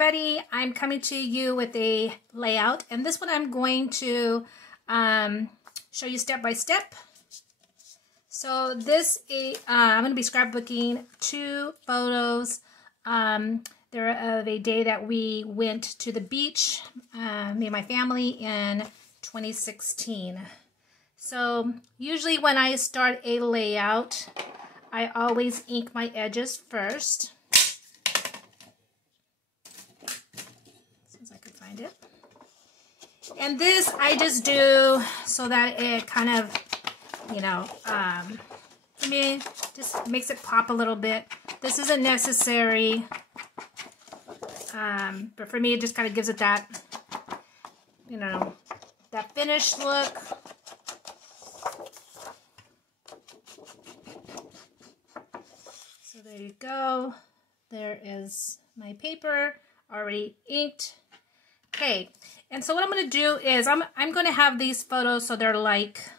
everybody, I'm coming to you with a layout, and this one I'm going to show you step by step. So this I'm going to be scrapbooking 2 photos. They're of a day that we went to the beach, me and my family, in 2016. So usually when I start a layout, I always ink my edges first. Since I could find it. And this I just do so that it kind of, you know, for me, just makes it pop a little bit. This isn't necessary, but for me it just kind of gives it that, you know, that finished look. So there you go. There is my paper already inked. Okay, and so what I'm going to do is I'm going to have these photos so they're like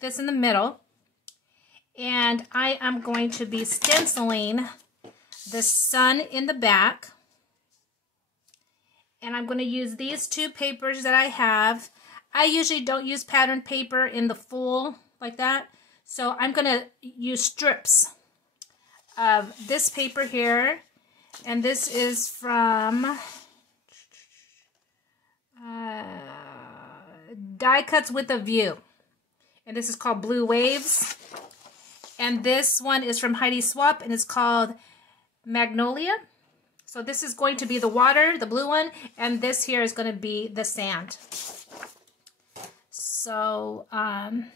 this in the middle, and I am going to be stenciling the sun in the back, and I'm going to use these 2 papers that I have. I usually don't use pattern paper in the full like that, so I'm going to use strips of this paper here, and this is from Die Cuts with a View, and this is called Blue Waves, and this one is from Heidi Swapp, and it's called Magnolia. So this is going to be the water, the blue one, and this here is going to be the sand. So I'm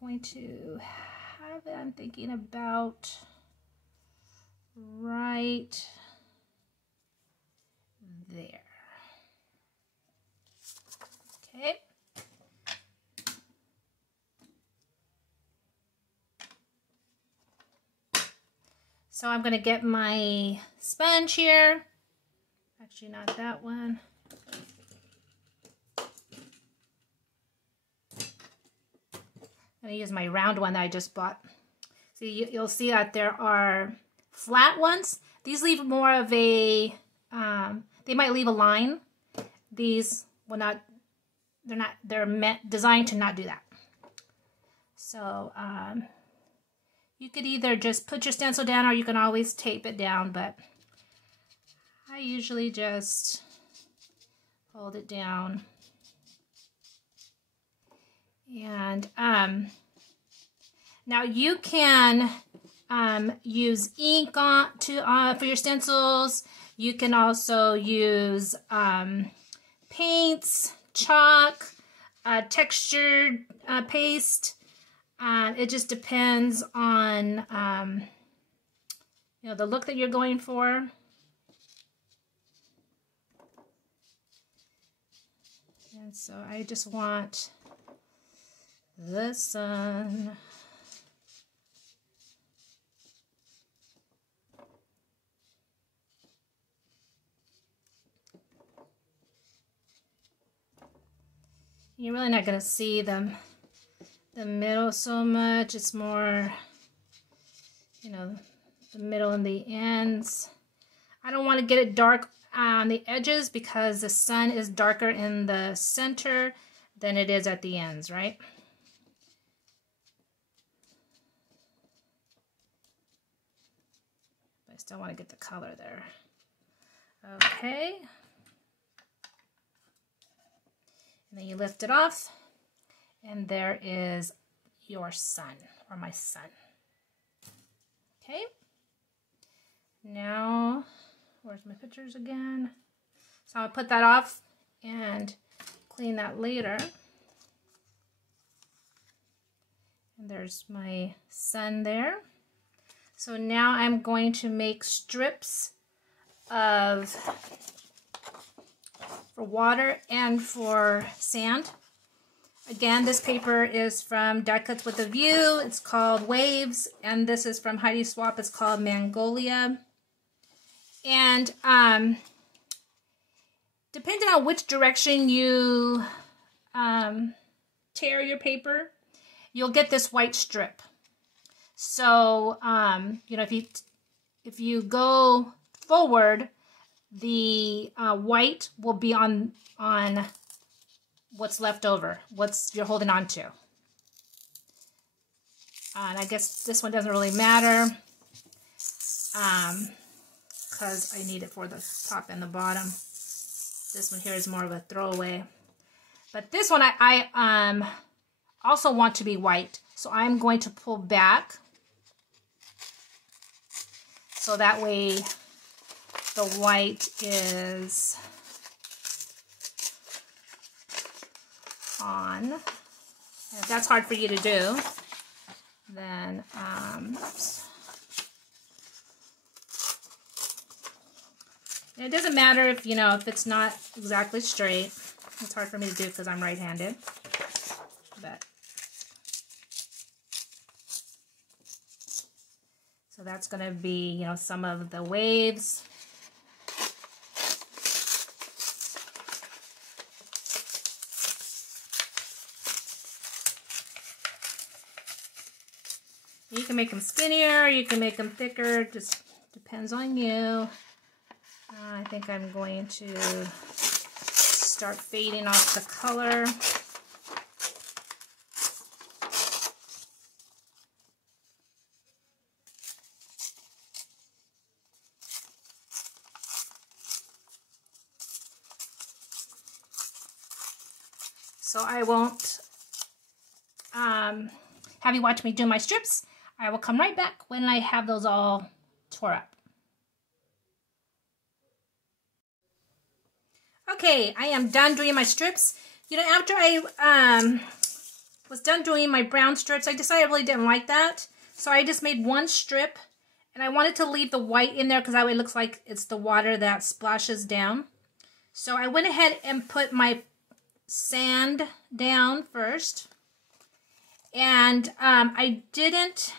going to have it, I'm thinking about right there. Okay. So I'm going to get my sponge here. Actually, not that one. I'm going to use my round one that I just bought. See, you'll see that there are flat ones. These leave more of a, they might leave a line. These will not, they're designed to not do that. So, you could either just put your stencil down or you can always tape it down, but I usually just hold it down. And now you can use ink for your stencils. You can also use paints, chalk, textured paste. It just depends on you know, the look that you're going for. And so I just want the sun. You're really not going to see the middle so much. It's more, you know, the middle and the ends. I don't want to get it dark on the edges because the sun is darker in the center than it is at the ends, right? But I still want to get the color there. Okay. And then you lift it off, and there is your sun, or my sun. Okay. Now, where's my pictures again? So I'll put that off and clean that later. And there's my sun there. So now I'm going to make strips of for water and for sand. Again, this paper is from Die Cuts with a View. It's called Waves, and this is from Heidi Swapp. It's called Magnolia. And depending on which direction you tear your paper, you'll get this white strip. So, you know, if you go forward, the white will be on what's left over, what's you're holding on to. And I guess this one doesn't really matter because I need it for the top and the bottom. This one here is more of a throwaway. But this one I also want to be white. So I'm going to pull back. So that way the white is on. And if that's hard for you to do, then oops. And it doesn't matter if, if it's not exactly straight. It's hard for me to do because I'm right-handed. But so that's going to be, some of the waves. You can make them skinnier, you can make them thicker, just depends on you. I think I'm going to start fading off the color. So I won't have you watch me do my strips. I will come right back when I have those all tore up. Okay, I am done doing my strips. After I was done doing my brown strips, I decided I really didn't like that. So I just made one strip, and I wanted to leave the white in there because that way it looks like it's the water that splashes down. So I went ahead and put my sand down first. And I didn't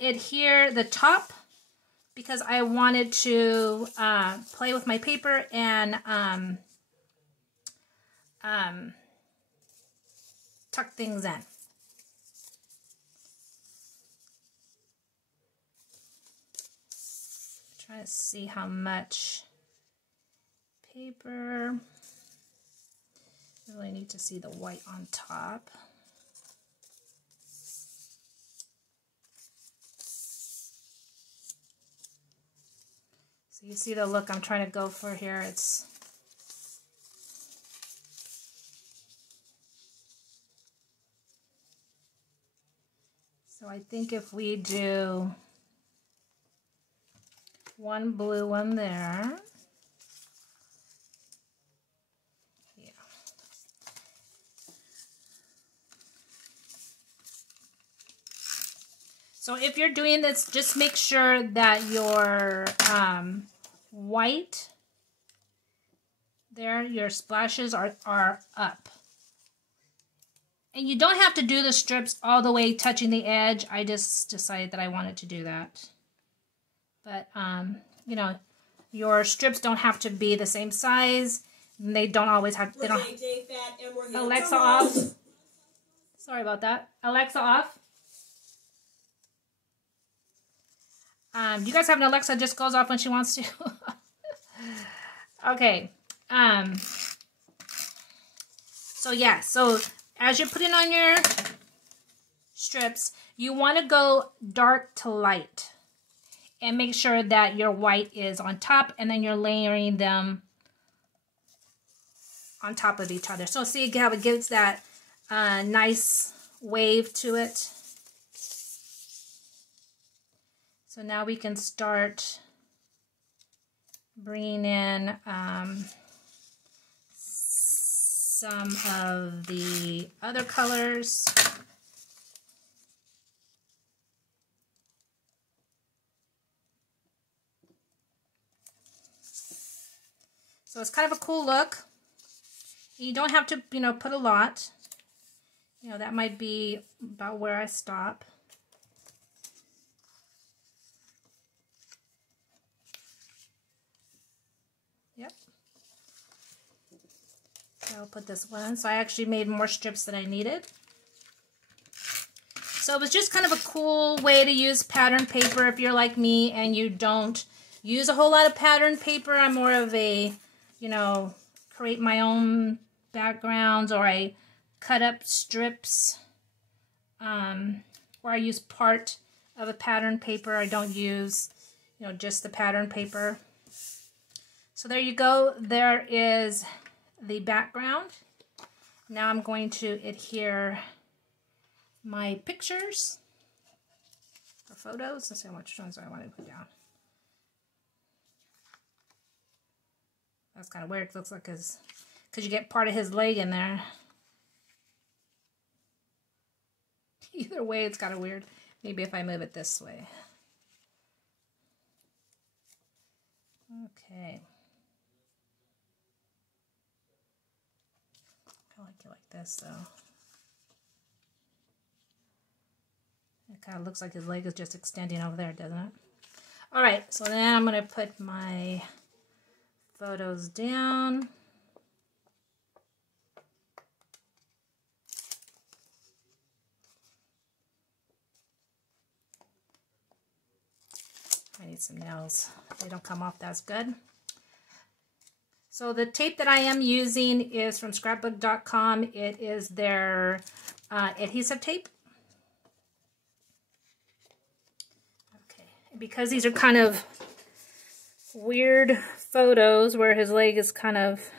adhere the top because I wanted to play with my paper and tuck things in. Try to see how much paper. I really need to see the white on top. So you see the look I'm trying to go for here. So I think if we do one blue one there. Yeah. So if you're doing this, just make sure that your white there, your splashes are up. And you don't have to do the strips all the way touching the edge. I just decided that I wanted to do that. But, your strips don't have to be the same size. And they don't always have, they don't. Alexa off. Sorry about that. Alexa off. You guys have an Alexa that just goes off when she wants to? Okay. So yeah, so as you're putting on your strips, you want to go dark to light. And make sure that your white is on top, and then you're layering them on top of each other. So see how it gives that nice wave to it. So now we can start bringing in some of the other colors. So it's kind of a cool look. You don't have to, put a lot. That might be about where I stop. Yep. So I'll put this one. So I actually made more strips than I needed. So it was just kind of a cool way to use pattern paper if you're like me and you don't use a whole lot of pattern paper. I'm more of a, you know, create my own backgrounds, or I cut up strips, or I use part of a pattern paper. I don't use, you know, just the pattern paper. So there you go. There is the background. Now I'm going to adhere my pictures or photos. Let's see how much ones I want to put down. That's kind of weird. It looks like his, because you get part of his leg in there. Either way, it's kind of weird. Maybe if I move it this way. Okay. I like it like this, though. It kind of looks like his leg is just extending over there, doesn't it? All right, so then I'm going to put my photos down. I need some nails. If they don't come off, that's good. So the tape that I am using is from Scrapbook.com. It is their adhesive tape. Okay, because these are kind of weird photos where his leg is kind of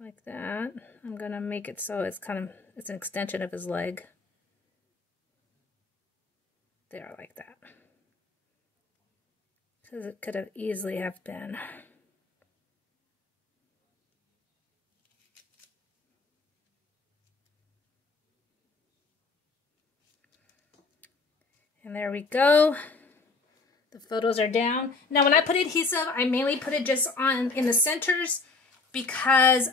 like that, I'm gonna make it so it's kind of, it's an extension of his leg. There, like that. Because it could have easily have been. And there we go. The photos are down. Now when I put adhesive, I mainly put it just on in the centers, because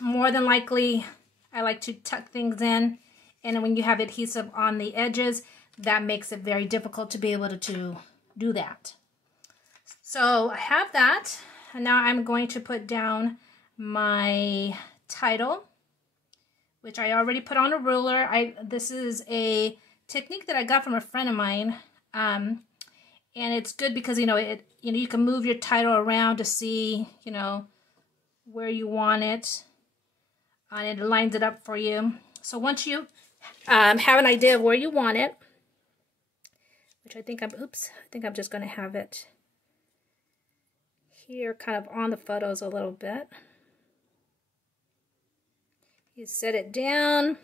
more than likely I like to tuck things in, and when you have adhesive on the edges, that makes it very difficult to be able to do that. So I have that, and now I'm going to put down my title, which I already put on a ruler. This is a technique that I got from a friend of mine, and it's good because you can move your title around to see where you want it, and it lines it up for you. So once you have an idea of where you want it, which I think I'm just going to have it here, kind of on the photos a little bit. You set it down.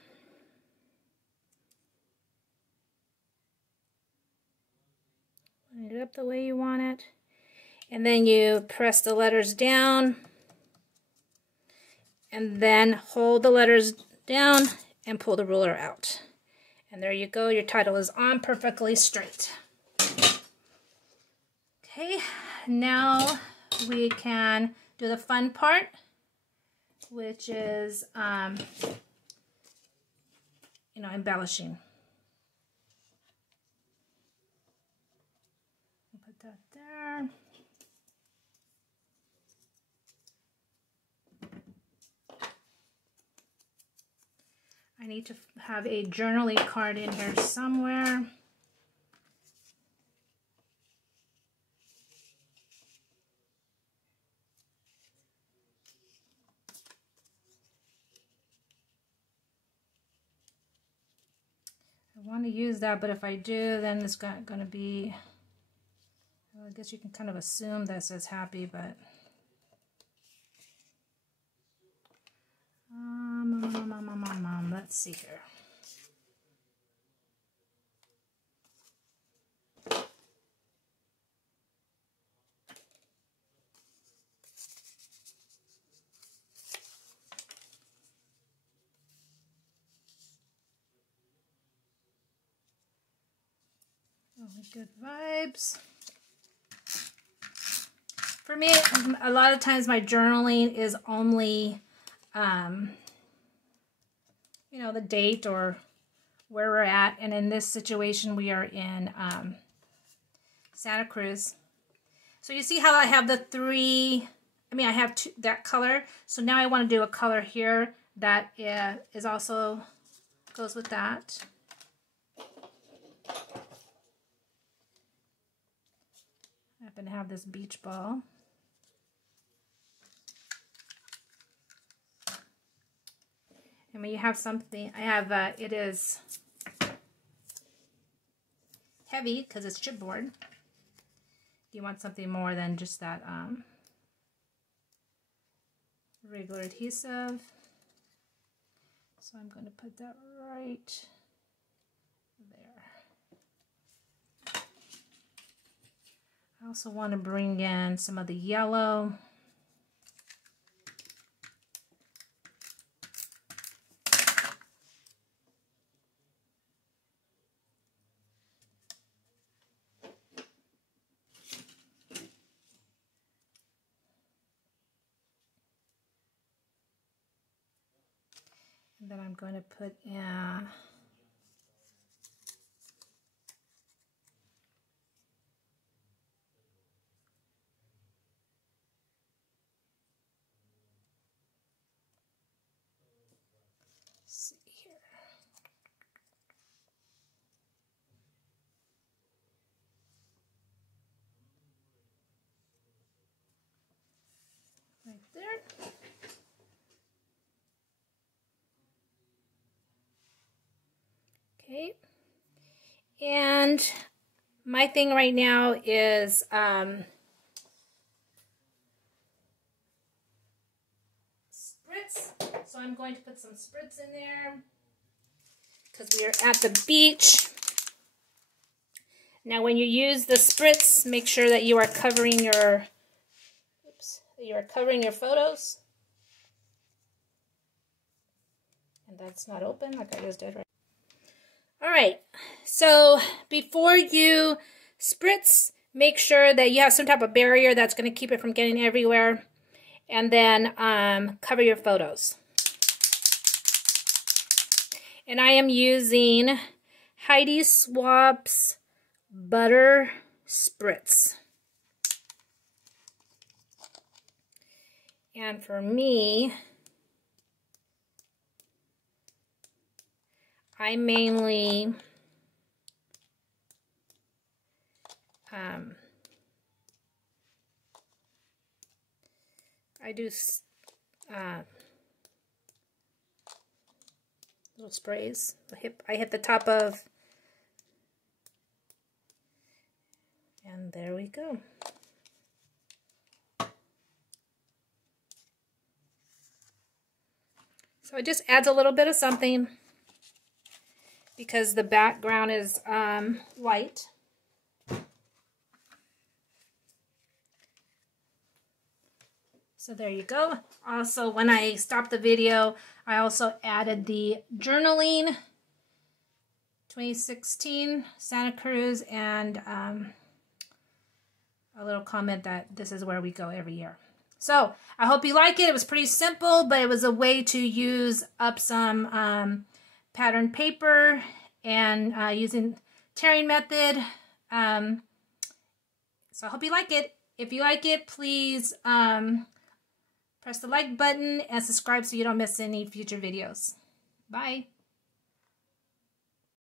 Line it up the way you want it. And then you press the letters down. And then hold the letters down and pull the ruler out. And there you go. Your title is on perfectly straight. Okay, now we can do the fun part, which is, embellishing. Put that there. I need to have a journaling card in here somewhere. I want to use that, but if I do, then it's going to be, well, I guess you can kind of assume that says happy, but let's see here. Good vibes. For me, a lot of times my journaling is only, the date or where we're at. And in this situation, we are in Santa Cruz. So you see how I have the three, I have two, that color. So now I want to do a color here that is also goes with that. I happen to have this beach ball. And when you have something, I have, it is heavy because it's chipboard. You want something more than just that regular adhesive. So I'm going to put that right there. I also want to bring in some of the yellow. And then I'm going to put in see here. Right there. Okay. And my thing right now is spritz. So I'm going to put some spritz in there because we are at the beach. Now when you use the spritz, make sure that you are covering your photos. And that's not open like I just did right. Alright, so before you spritz, make sure that you have some type of barrier that's going to keep it from getting everywhere. And then cover your photos. And I am using Heidi Swapp's Butter Spritz. And for me, I mainly I do little sprays. I hit the top of, and there we go. So it just adds a little bit of something because the background is white. So there you go. Also, when I stopped the video, I also added the journaling 2016 Santa Cruz and a little comment that this is where we go every year. So I hope you like it. It was pretty simple, but it was a way to use up some pattern paper and using tearing method. So I hope you like it. If you like it, please press the like button and subscribe so you don't miss any future videos. Bye.